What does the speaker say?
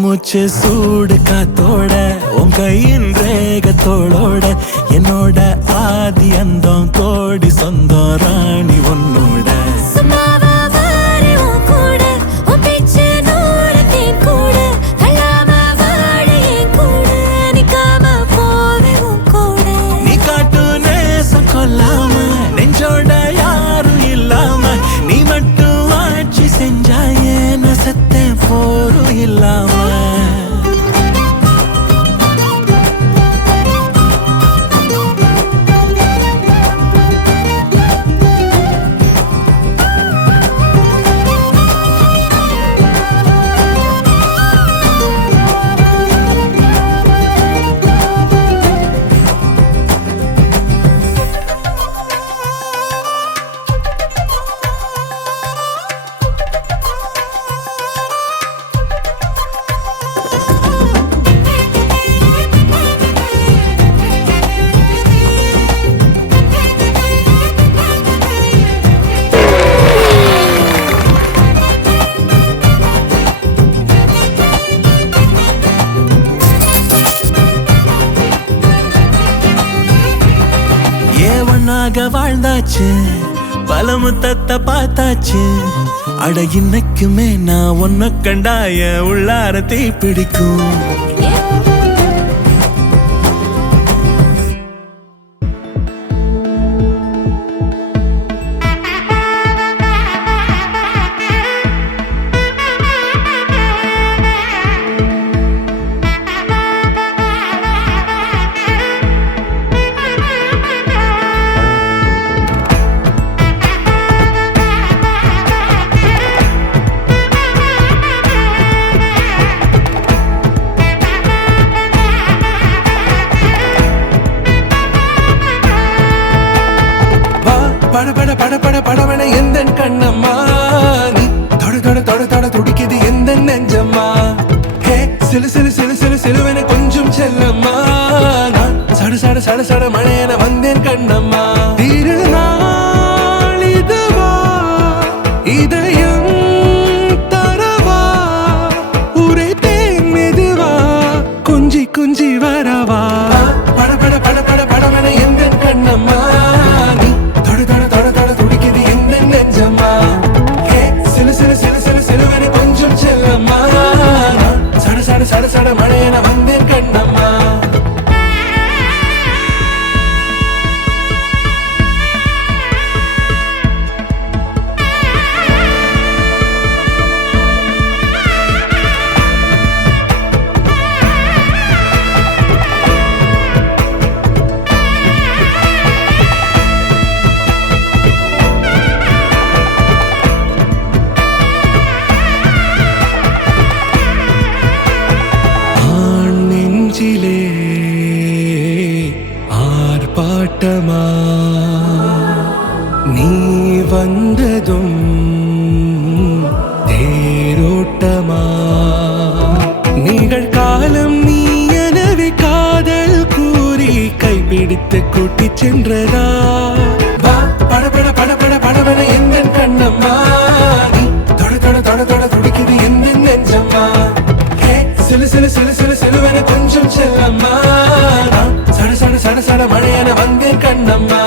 மூச்சு சூடு காத்தோட உன் கையின் ரேகத்தோளோட என்னோட ஆதி அந்தம் கோடி சொந்தம் ராணி உன்னோட நீ காட்டு நேசம் கொல்லாம நெஞ்சோட யாரும் இல்லாம நீ மட்டும் ஆட்சி செஞ்சாயே நசத்தேன் போரும் இல்லாம ஒன்னாக வாழ்ந்தாச்சு பல முத்தத்தை பார்த்தாச்சு அட இன்னைக்குமே நான் ஒன்ன கண்டாய உள்ளார தீ பிடிக்கும் படவன எந்த கண்ணம்மா நீ தொட தொட தொட தொட துடிக்குது எந்த நெஞ்சம்மா ஹே சிலு சிலு சிலு சிலு சிலுவன கொஞ்சம் செல்லம்மா நான் சட சட சட சட மழையன வந்தேன் கண்ணம்மா திருநாள் இதுவா இதயம் தரவா உரைத்தேன் மெதுவா குஞ்சி குஞ்சி வரவா படவன எந்த கண்ணம்மா சட சட மழையன வந்தேன் கண்ணம்மா ஆர்ப்பாட்டமா நீ வந்ததும் தேரோட்டமா நிகழ்காலம் நீ எனவே காதல் கூறி கைப்பிடித்து கூட்டி சென்றதா படவன எந்த கண்ணம்மா நீ தொட தொட தொட தொட துடிக்குது எந்த நெஞ்சம்மா சிலு சிலு சிலு சிலு சிலுவன கொஞ்சம் செல்லம்மா சட சட சட சட மழையன வந்தேன் கண்ணம்மா